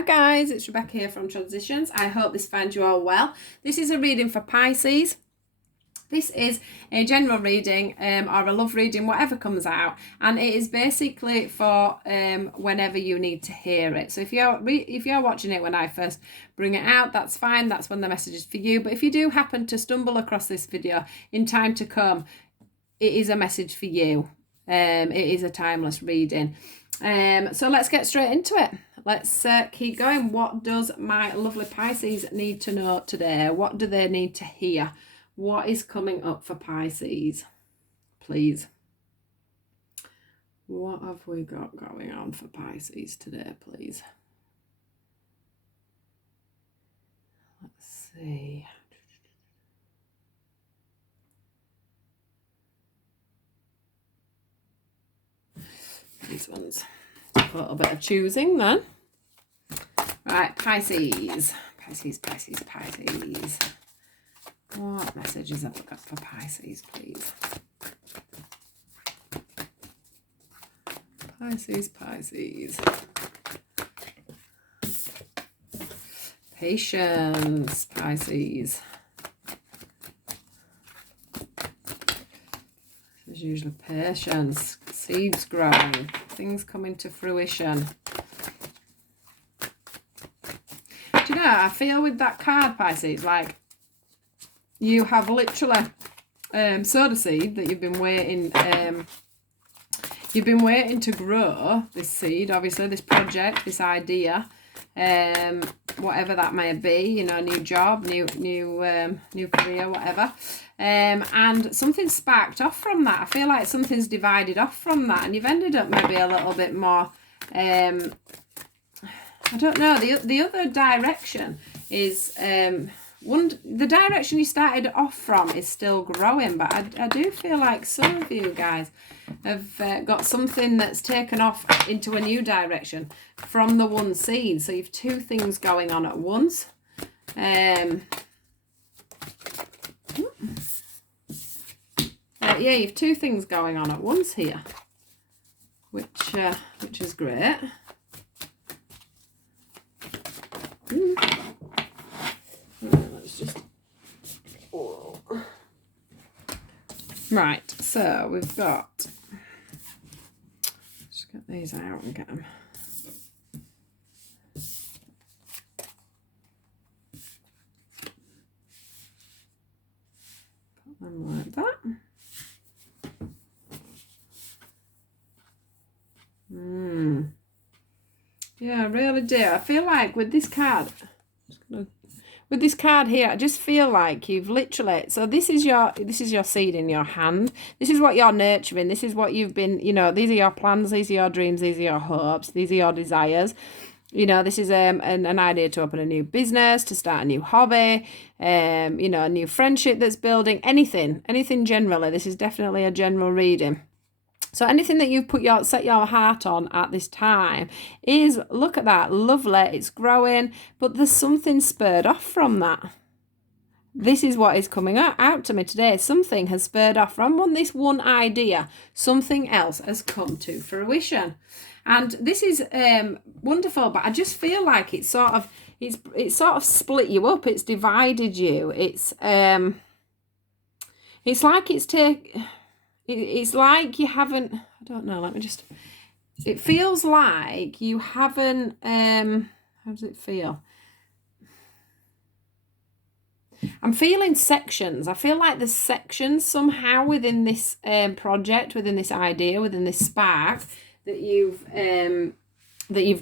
Hi guys, it's Rebecca here from Transitions. I hope this finds you all well. This is a reading for Pisces. This is a general reading or a love reading, whatever comes out, and it is basically for whenever you need to hear it. So if you're watching it when I first bring it out, that's fine. That's when the message is for you. But if you do happen to stumble across this video in time to come, it is a message for you. It is a timeless reading. So let's get straight into it. Let's keep going. What does my lovely Pisces need to know today? What do they need to hear? What is coming up for Pisces? Please. What have we got going on for Pisces today, please? Let's see. These ones. A little bit of choosing then. Right, Pisces. Pisces. What messages have we got for Pisces, please? Pisces. Patience, Pisces. There's usually patience, seeds growing, things coming to fruition. Do you know, I feel with that card, Pisces, like you have literally sowed a seed that you've been waiting to grow, this seed, obviously, this project, this idea, whatever that may be, you know, new job, new career, whatever. And something sparked off from that. I feel like something's divided off from that, and you've ended up maybe a little bit more, I don't know, the other direction is, the direction you started off from is still growing, but I do feel like some of you guys have got something that's taken off into a new direction from the one seed. So you've two things going on at once. Yeah, you've two things going on at once here, which is great. Let's just... Right, so we've got... Let's get these out and get them. Put them like that. Yeah, I really do. I feel like with this card, here, I just feel like you've literally, so this is your seed in your hand. This is what you're nurturing. This is what you've been, you know, these are your plans, these are your dreams, these are your hopes, these are your desires. You know, this is an idea to open a new business, to start a new hobby, you know, a new friendship that's building, anything generally. This is definitely a general reading. So anything that you've set your heart on at this time is, look at that, lovely, it's growing, but there's something spurred off from that. This is what is coming out to me today. Something has spurred off from this one idea. Something else has come to fruition. And this is wonderful, but I just feel like it's sort of split you up. It's divided you. It's like it's like you haven't, I don't know, it feels like you haven't, how does it feel? I'm feeling sections. I feel like there's sections somehow within this project, within this idea, within this spark that you've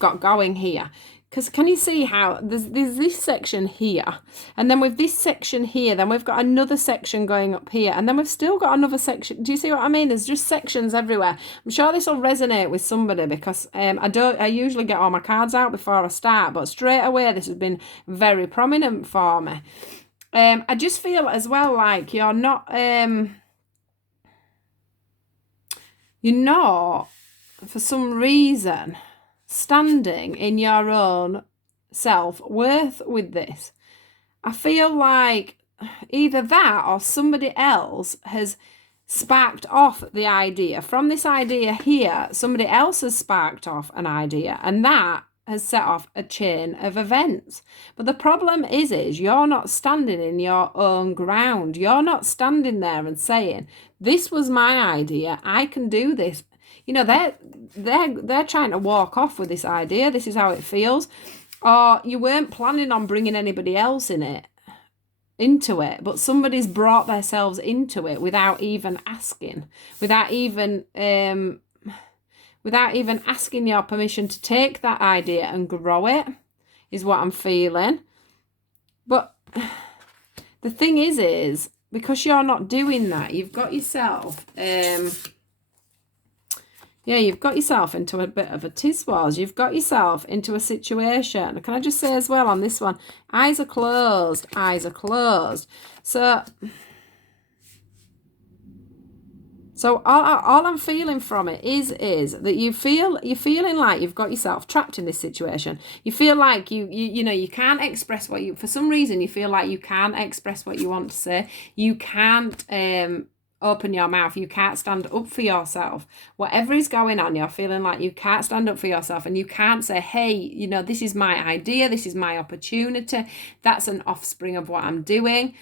got going here. Because can you see how there's this section here, and then with this section here, then we've got another section going up here, and then we've still got another section. Do you see what I mean? There's just sections everywhere. I'm sure this will resonate with somebody, because I usually get all my cards out before I start, but straight away this has been very prominent for me. I just feel as well like you're not for some reason standing in your own self-worth with this. I feel like either that or somebody else has sparked off the idea. From this idea here, somebody else has sparked off an idea, and that has set off a chain of events. But the problem is you're not standing in your own ground. You're not standing there and saying, this was my idea, I can do this. You know, they're trying to walk off with this idea. This is how it feels. Or you weren't planning on bringing anybody else into it, but somebody's brought themselves into it without even asking, without even asking your permission to take that idea and grow it, is what I'm feeling. But the thing is because you're not doing that, you've got yourself you've got yourself into a bit of a tiswas. You've got yourself into a situation. Can I just say as well on this one, eyes are closed. Eyes are closed. So all I'm feeling from it is that you're feeling like you've got yourself trapped in this situation. You feel like you can't express for some reason you feel like you can't express what you want to say. You can't open your mouth. You can't stand up for yourself. Whatever is going on, you're feeling like you can't stand up for yourself, and you can't say, hey, this is my idea, this is my opportunity, that's an offspring of what I'm doing.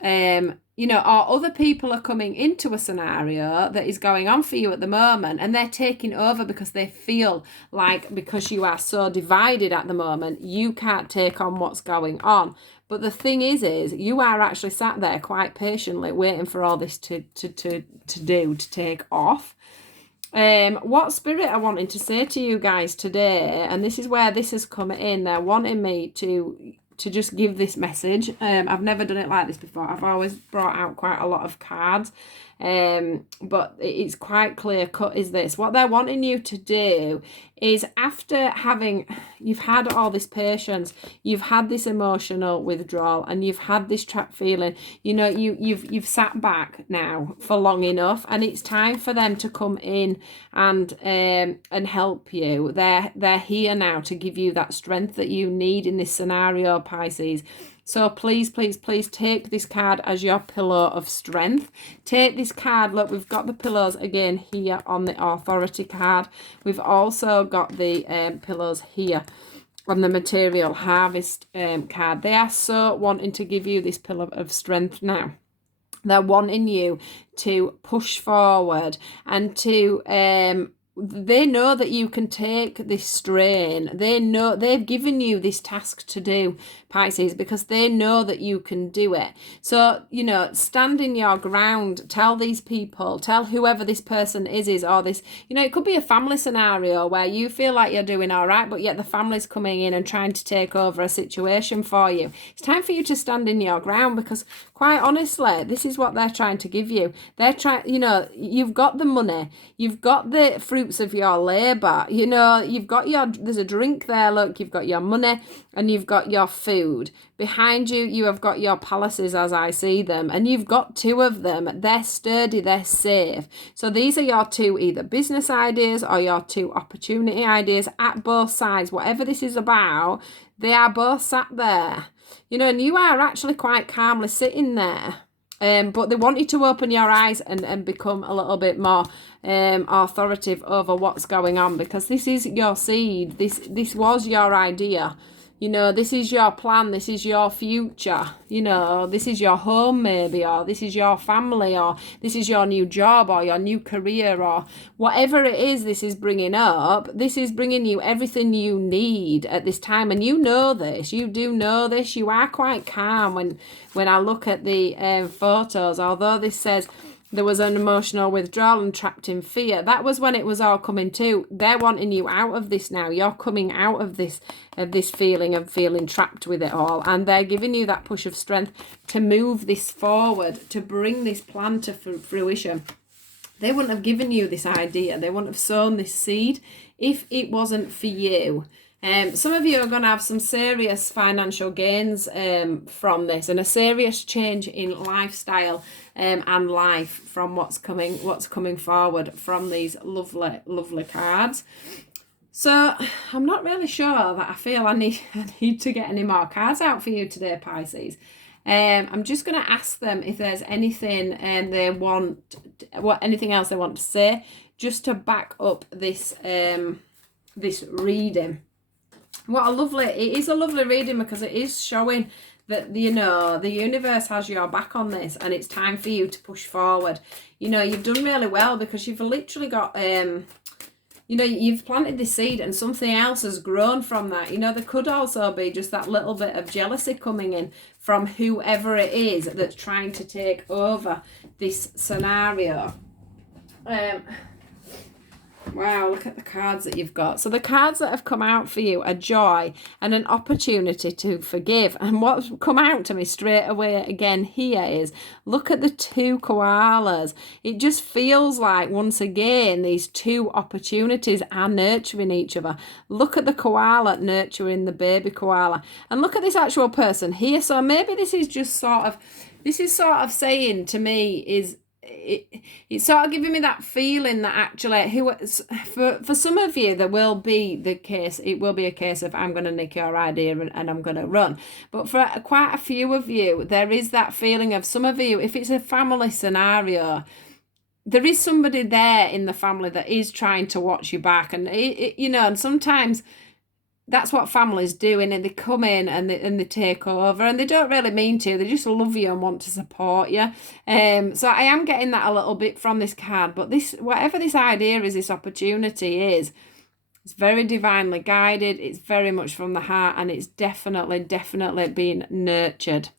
Or other people are coming into a scenario that is going on for you at the moment, and they're taking over because they feel like, because you are so divided at the moment, you can't take on what's going on. But the thing is you are actually sat there quite patiently waiting for all this to take off. What spirit are wanting to say to you guys today, and this is where this has come in, they're wanting me to just give this message. I've never done it like this before. I've always brought out quite a lot of cards, but it's quite clear cut is this. What they're wanting you to do is, after you've had all this patience, you've had this emotional withdrawal, and you've had this trapped feeling, you've sat back now for long enough, and it's time for them to come in and help you. They're here now to give you that strength that you need in this scenario, Pisces. So please, please, please take this card as your pillow of strength. Take this card. Look, we've got the pillows again here on the authority card. We've also got the pillows here on the material harvest card. They are so wanting to give you this pillow of strength now. They're wanting you to push forward and to they know that you can take this strain. They know they've given you this task to do, Pisces, because they know that you can do it. So, stand in your ground. Tell these people, tell whoever this person is, or this, it could be a family scenario where you feel like you're doing all right, but yet the family's coming in and trying to take over a situation for you. It's time for you to stand in your ground, because quite honestly, this is what they're trying to give you. They're trying, you've got the money, you've got the fruits of your labor, you've got there's a drink there, look, you've got your money and you've got your food. Behind you, you have got your palaces as I see them, and you've got two of them. They're sturdy, they're safe. So these are your two either business ideas or your two opportunity ideas at both sides. Whatever this is about, they are both sat there. And you are actually quite calmly sitting there. But they want you to open your eyes and become a little bit more authoritative over what's going on, because this is your seed. This was your idea. This is your plan. This is your future. This is your home maybe, or this is your family, or this is your new job or your new career, or whatever it is this is bringing up. This is bringing you everything you need at this time. And you know this. You do know this. You are quite calm when I look at the photos, although this says there was an emotional withdrawal and trapped in fear. That was when it was all coming to. They're wanting you out of this now. You're coming out of this feeling of feeling trapped with it all. And they're giving you that push of strength to move this forward, to bring this plan to fruition. They wouldn't have given you this idea. They wouldn't have sown this seed if it wasn't for you. Some of you are going to have some serious financial gains from this, and a serious change in lifestyle and life from what's coming forward from these lovely cards. So I'm not really sure that I feel I need to get any more cards out for you today, Pisces. I'm just going to ask them if there's anything anything else they want to say, just to back up this this reading. It is a lovely reading because it is showing that, you know, the universe has your back on this and it's time for you to push forward. You know, you've done really well because you've literally got, you know, you've planted this seed and something else has grown from that. You know, there could also be just that little bit of jealousy coming in from whoever it is that's trying to take over this scenario. Wow, look at the cards that you've got. So the cards that have come out for you are joy and an opportunity to forgive. And what's come out to me straight away again here is, look at the two koalas. It just feels like, once again, these two opportunities are nurturing each other. Look at the koala nurturing the baby koala. And look at this actual person here. So maybe this is sort of saying to me is, it's sort of giving me that feeling that actually for some of you there will be the case, it will be a case of I'm going to nick your idea and I'm going to run. But for quite a few of you, there is that feeling of, some of you, if it's a family scenario, there is somebody there in the family that is trying to watch you back. And you know, and sometimes that's what families do, and they come in and they take over, and they don't really mean to. They just love you and want to support you. So I am getting that a little bit from this card. But this, whatever this idea is, this opportunity is, it's very divinely guided. It's very much from the heart, and it's definitely being nurtured.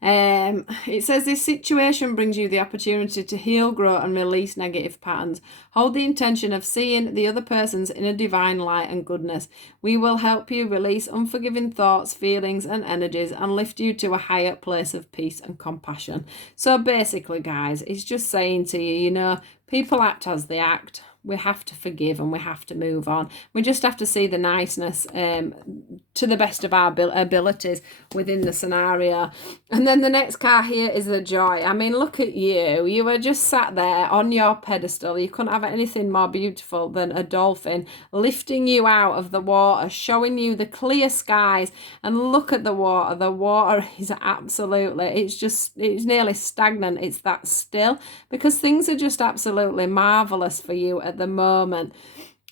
It says this situation brings you the opportunity to heal, grow, and release negative patterns. Hold the intention of seeing the other person's inner divine light and goodness. We will help you release unforgiving thoughts, feelings, and energies, and lift you to a higher place of peace and compassion. So basically, guys, it's just saying to you, you know, people act as they act. We have to forgive and we have to move on. We just have to see the niceness to the best of our abilities within the scenario. And then the next card here is the joy. I mean, look at you. You were just sat there on your pedestal. You couldn't have anything more beautiful than a dolphin lifting you out of the water, showing you the clear skies. And look at the water. The water is absolutely, it's nearly stagnant. It's that still, because things are just absolutely marvelous for you at the moment.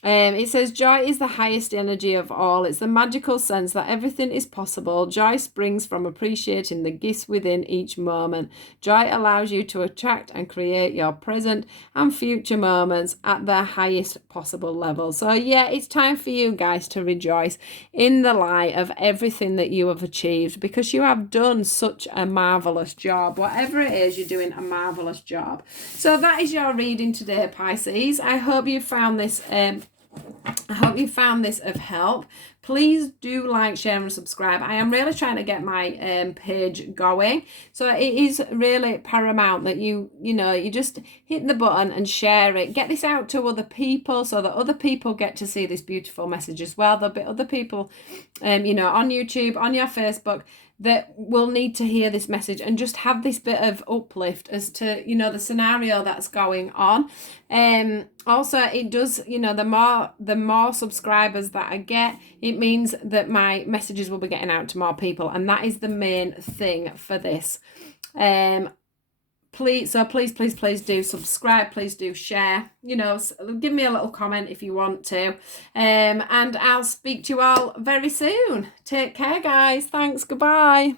It says joy is the highest energy of all. It's the magical sense that everything is possible. Joy springs from appreciating the gifts within each moment. Joy allows you to attract and create your present and future moments at their highest possible level. So yeah, it's time for you guys to rejoice in the light of everything that you have achieved, because you have done such a marvelous job. Whatever it is, you're doing a marvelous job. So that is your reading today, Pisces. I hope you found this of help. Please do like, share, and subscribe. I am really trying to get my page going, so it is really paramount that you just hit the button and share it. Get this out to other people so that other people get to see this beautiful message as well. There'll be other people on YouTube, on your Facebook, that will need to hear this message and just have this bit of uplift as to, the scenario that's going on. Also, it does, the more subscribers that I get, it means that my messages will be getting out to more people, and that is the main thing for this. Please do subscribe. Please do share. Give me a little comment if you want to. And I'll speak to you all very soon. Take care, guys. Thanks. Goodbye.